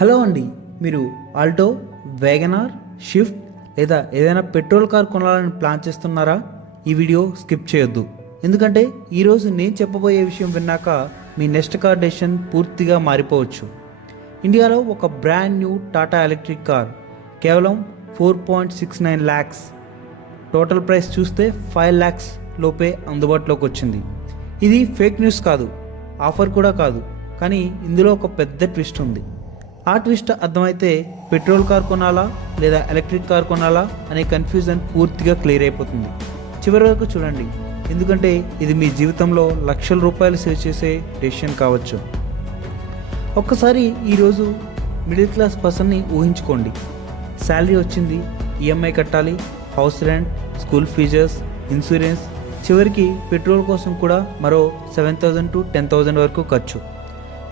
Hello అండి, మీరు Alto, WagonR, shift లేదా ఏదైనా పెట్రోల్ కార్ కొనాలని ప్లాన్ చేస్తున్నారా? ఈ వీడియో స్కిప్ చేయొద్దు, ఎందుకంటే ఈరోజు నేను చెప్పబోయే విషయం విన్నాక మీ నెక్స్ట్ కార్ డెసిషన్ పూర్తిగా మారిపోవచ్చు. ఇండియాలో ఒక brand new Tata electric car కేవలం 4.69 lakhs, టోటల్ ప్రైస్ చూస్తే 5 lakhs లోపే అందుబాటులోకి వచ్చింది. ఇది ఫేక్ న్యూస్ కాదు, ఆఫర్ కూడా కాదు, కానీ ఇందులో ఒక పెద్ద ట్విస్ట్ ఉంది. ఆ ట్విస్ట్ అర్థమైతే పెట్రోల్ కార్ కొనాలా లేదా ఎలక్ట్రిక్ కార్ కొనాలా అనే కన్ఫ్యూజన్ పూర్తిగా క్లియర్ అయిపోతుంది. చివరి వరకు చూడండి, ఎందుకంటే ఇది మీ జీవితంలో లక్షల రూపాయలు సేవ్ చేసే డెసిషన్ కావచ్చు. ఒక్కసారి ఈరోజు మిడిల్ క్లాస్ పర్సన్ని ఊహించుకోండి. శాలరీ వచ్చింది, ఈఎంఐ కట్టాలి, house rent, school fees, insurance, చివరికి పెట్రోల్ కోసం కూడా మరో 7,000 to 10,000 వరకు ఖర్చు.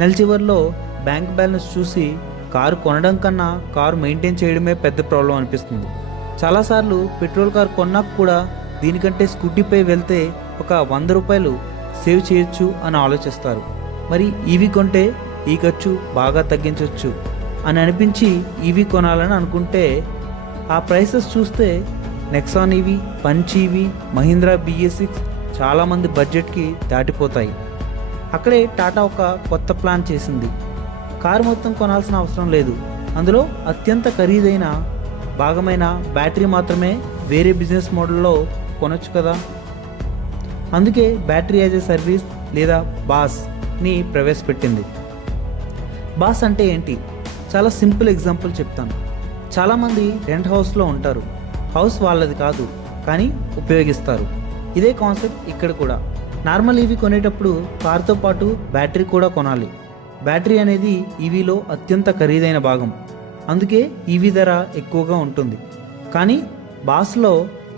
నెల చివరిలో బ్యాంక్ బ్యాలెన్స్ చూసి కారు కొనడం కన్నా కారు మెయింటైన్ చేయడమే పెద్ద ప్రాబ్లం అనిపిస్తుంది. చాలాసార్లు పెట్రోల్ కార్ కొన్నాక కూడా దీనికంటే స్కూటీపై వెళ్తే ఒక 100 రూపాయలు సేవ్ చేయొచ్చు అని ఆలోచిస్తారు. మరి ఈవీ కొంటే ఈ ఖర్చు బాగా తగ్గించవచ్చు అని అనిపించి ఈవీ కొనాలని అనుకుంటే ఆ ప్రైసెస్ చూస్తే Nexon EV, punch EV, Mahindra BS6 చాలామంది బడ్జెట్కి దాటిపోతాయి. అక్కడే టాటా ఒక కొత్త ప్లాన్ చేసింది. కారు మొత్తం కొనాల్సిన అవసరం లేదు, అందులో అత్యంత ఖరీదైన భాగమైన బ్యాటరీ మాత్రమే వేరే బిజినెస్ మోడల్లో కొనొచ్చు కదా. అందుకే బ్యాటరీ యాజ్ ఏ సర్వీస్ లేదా బాస్ని ప్రవేశపెట్టింది. బాస్ అంటే ఏంటి? చాలా సింపుల్ ఎగ్జాంపుల్ చెప్తాను. చాలామంది రెంట్ హౌస్లో ఉంటారు. హౌస్ వాళ్ళది కాదు, కానీ ఉపయోగిస్తారు. ఇదే కాన్సెప్ట్ ఇక్కడ కూడా. నార్మల్ ఈవీ కొనేటప్పుడు కార్తో పాటు బ్యాటరీ కూడా కొనాలి. బ్యాటరీ అనేది ఈవీలో అత్యంత ఖరీదైన భాగం, అందుకే ఈవీ ధర ఎక్కువగా ఉంటుంది. కానీ బాస్లో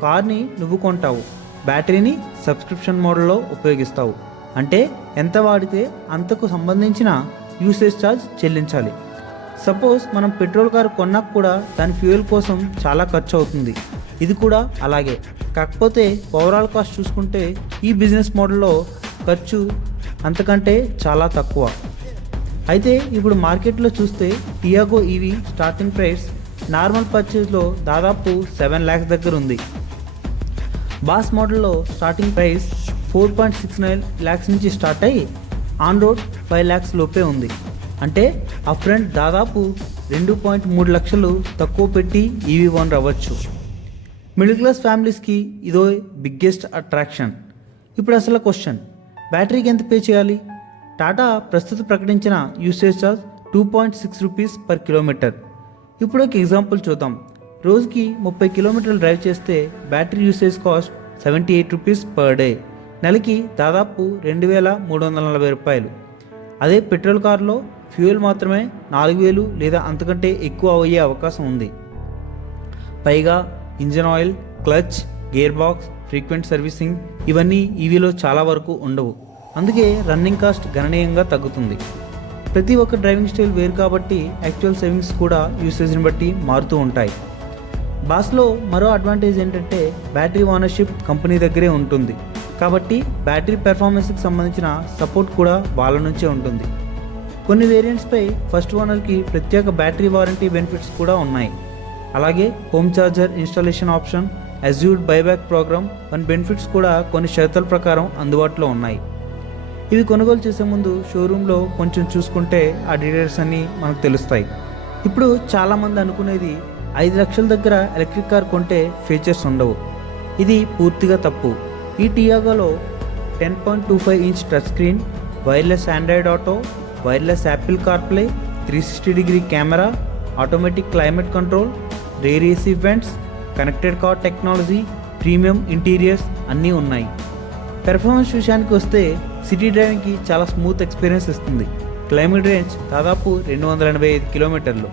కార్ని నువ్వు కొంటావు, బ్యాటరీని సబ్స్క్రిప్షన్ మోడల్లో ఉపయోగిస్తావు. అంటే ఎంత వాడితే అంతకు సంబంధించిన యూసేజ్ ఛార్జ్ చెల్లించాలి. సపోజ్ మనం పెట్రోల్ కారు కొన్నాక కూడా దాని ఫ్యూయల్ కోసం చాలా ఖర్చు అవుతుంది. ఇది కూడా అలాగే, కాకపోతే ఓవరాల్ కాస్ట్ చూసుకుంటే ఈ బిజినెస్ మోడల్లో ఖర్చు అంతకంటే చాలా తక్కువ. అయితే ఇప్పుడు మార్కెట్లో చూస్తే Tiago EV starting price normal పర్చేజ్లో దాదాపు 7 lakhs దగ్గర ఉంది. బాస్ మోడల్లో స్టార్టింగ్ ప్రైస్ 4.69 lakhs నుంచి స్టార్ట్ అయ్యి ఆన్ రోడ్ 5 lakhs లోపే ఉంది. అంటే అప్ ఫ్రంట్ దాదాపు 2.3 లక్షలు తక్కువ పెట్టి ఈవీ ఓనర్ అవ్వచ్చు. మిడిల్ క్లాస్ ఫ్యామిలీస్కి ఇదో బిగ్గెస్ట్ అట్రాక్షన్. ఇప్పుడు అసలు క్వశ్చన్, బ్యాటరీకి ఎంత పే చేయాలి? టాటా ప్రస్తుతం ప్రకటించిన usage charge 2.6 rupees per kilometer. ఇప్పుడు ఒక ఎగ్జాంపుల్ చూద్దాం. రోజుకి 30 కిలోమీటర్లు డ్రైవ్ చేస్తే battery usage cost 78 rupees per day. నెలకి దాదాపు 2,340 రూపాయలు. అదే పెట్రోల్ కార్లో ఫ్యూయల్ మాత్రమే 4,000 లేదా అంతకంటే ఎక్కువ అయ్యే అవకాశం ఉంది. పైగా engine oil, clutch, gear box, frequent servicing ఇవన్నీ ఈవీలో చాలా వరకు ఉండవు. అందుకే రన్నింగ్ కాస్ట్ గణనీయంగా తగ్గుతుంది. ప్రతి ఒక్క డ్రైవింగ్ స్టైల్ వేరు కాబట్టి యాక్చువల్ సేవింగ్స్ కూడా యూసేజ్ని బట్టి మారుతూ ఉంటాయి. బాస్లో మరో అడ్వాంటేజ్ ఏంటంటే బ్యాటరీ ఓనర్షిప్ కంపెనీ దగ్గరే ఉంటుంది, కాబట్టి బ్యాటరీ పెర్ఫార్మెన్స్కి సంబంధించిన సపోర్ట్ కూడా వాళ్ళ నుంచే ఉంటుంది. కొన్ని వేరియంట్స్పై ఫస్ట్ ఓనర్కి ప్రత్యేక బ్యాటరీ వారంటీ బెనిఫిట్స్ కూడా ఉన్నాయి. అలాగే home charger installation option, assured buyback program వంటి బెనిఫిట్స్ కూడా కొన్ని షరతుల ప్రకారం అందుబాటులో ఉన్నాయి. ఇవి కొనుగోలు చేసే ముందు షోరూంలో కొంచెం చూసుకుంటే ఆ డీటెయిల్స్ అన్నీ మనకు తెలుస్తాయి. ఇప్పుడు చాలామంది అనుకునేది 5 లక్షల దగ్గర ఎలక్ట్రిక్ కార్ కొంటే ఫీచర్స్ ఉండవు. ఇది పూర్తిగా తప్పు. ఈ టియాగోలో 10.25 inch touch screen, wireless Android auto, wireless Apple CarPlay, 360-degree camera, automatic climate control, rare AC vents, connected car technology, premium interiors అన్నీ ఉన్నాయి. పెర్ఫార్మెన్స్ విషయానికి వస్తే సిటీ డ్రైవింగ్కి చాలా స్మూత్ ఎక్స్పీరియన్స్ ఇస్తుంది. క్లైమేట్ రేంజ్ దాదాపు 285 కిలోమీటర్లు,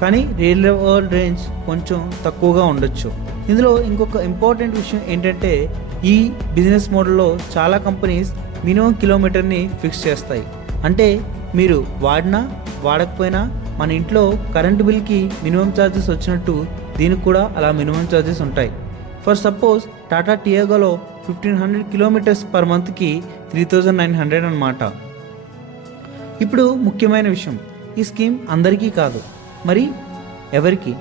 కానీ రియల్ వరల్డ్ రేంజ్ కొంచెం తక్కువగా ఉండొచ్చు. ఇందులో ఇంకొక ఇంపార్టెంట్ విషయం ఏంటంటే ఈ బిజినెస్ మోడల్లో చాలా కంపెనీస్ మినిమం కిలోమీటర్ని ఫిక్స్ చేస్తాయి. అంటే మీరు వాడినా వాడకపోయినా మన ఇంట్లో కరెంటు బిల్కి మినిమం ఛార్జెస్ వచ్చినట్టు దీనికి కూడా అలా మినిమం ఛార్జెస్ ఉంటాయి. ఫర్ సపోజ్ టాటా టియాగోలో 1,500 kilometers per monthకి 3,900 అన్నమాట. ఇప్పుడు ముఖ్యమైన విషయం, ఈ స్కీమ్ అందరికీ కాదు, మరి ఎవరికి?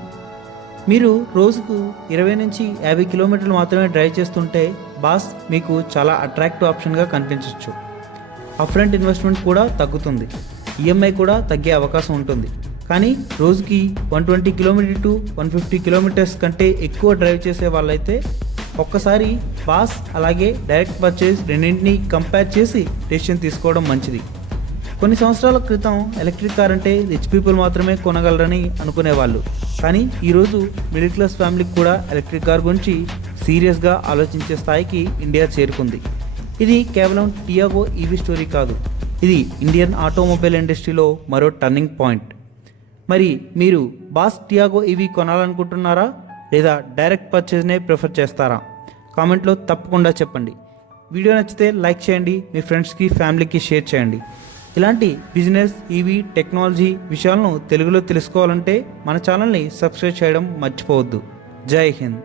మీరు రోజుకు 20 నుంచి 50 కిలోమీటర్లు మాత్రమే డ్రైవ్ చేస్తుంటే బాస్ మీకు చాలా అట్రాక్టివ్ ఆప్షన్గా కనిపించవచ్చు. అప్ఫ్రంట్ ఇన్వెస్ట్మెంట్ కూడా తగ్గుతుంది, ఈఎంఐ కూడా తగ్గే అవకాశం ఉంటుంది. కానీ రోజుకి 120 కిలోమీటర్ టు 150 కిలోమీటర్స్ కంటే ఎక్కువ డ్రైవ్ చేసే వాళ్ళైతే ఒక్కసారి బాస్ అలాగే డైరెక్ట్ పర్చేస్ రెండింటినీ కంపేర్ చేసి డెసిషన్ తీసుకోవడం మంచిది. కొన్ని సంవత్సరాల క్రితం ఎలక్ట్రిక్ కార్ అంటే రిచ్ పీపుల్ మాత్రమే కొనగలరని అనుకునేవాళ్ళు. కానీ ఈరోజు మిడిల్ క్లాస్ ఫ్యామిలీకి కూడా ఎలక్ట్రిక్ కార్ గురించి సీరియస్గా ఆలోచించే స్థాయికి ఇండియా చేరుకుంది. ఇది కేవలం టియాగో ఈవీ స్టోరీ కాదు, ఇది ఇండియన్ ఆటోమొబైల్ ఇండస్ట్రీలో మరో టర్నింగ్ పాయింట్. మరి మీరు బాస్ టియాగో ఈవీ కొనాలనుకుంటున్నారా, లేదా డైరెక్ట్ పర్చేజ్నే ప్రిఫర్ చేస్తారా? కామెంట్లో తప్పకుండా చెప్పండి. వీడియో నచ్చితే లైక్ చేయండి, మీ ఫ్రెండ్స్కి ఫ్యామిలీకి షేర్ చేయండి. ఇలాంటి బిజినెస్, ఈవీ, టెక్నాలజీ విషయాలను తెలుగులో తెలుసుకోవాలంటే మన ఛానల్ని సబ్స్క్రైబ్ చేయడం మర్చిపోవద్దు. జై హింద్.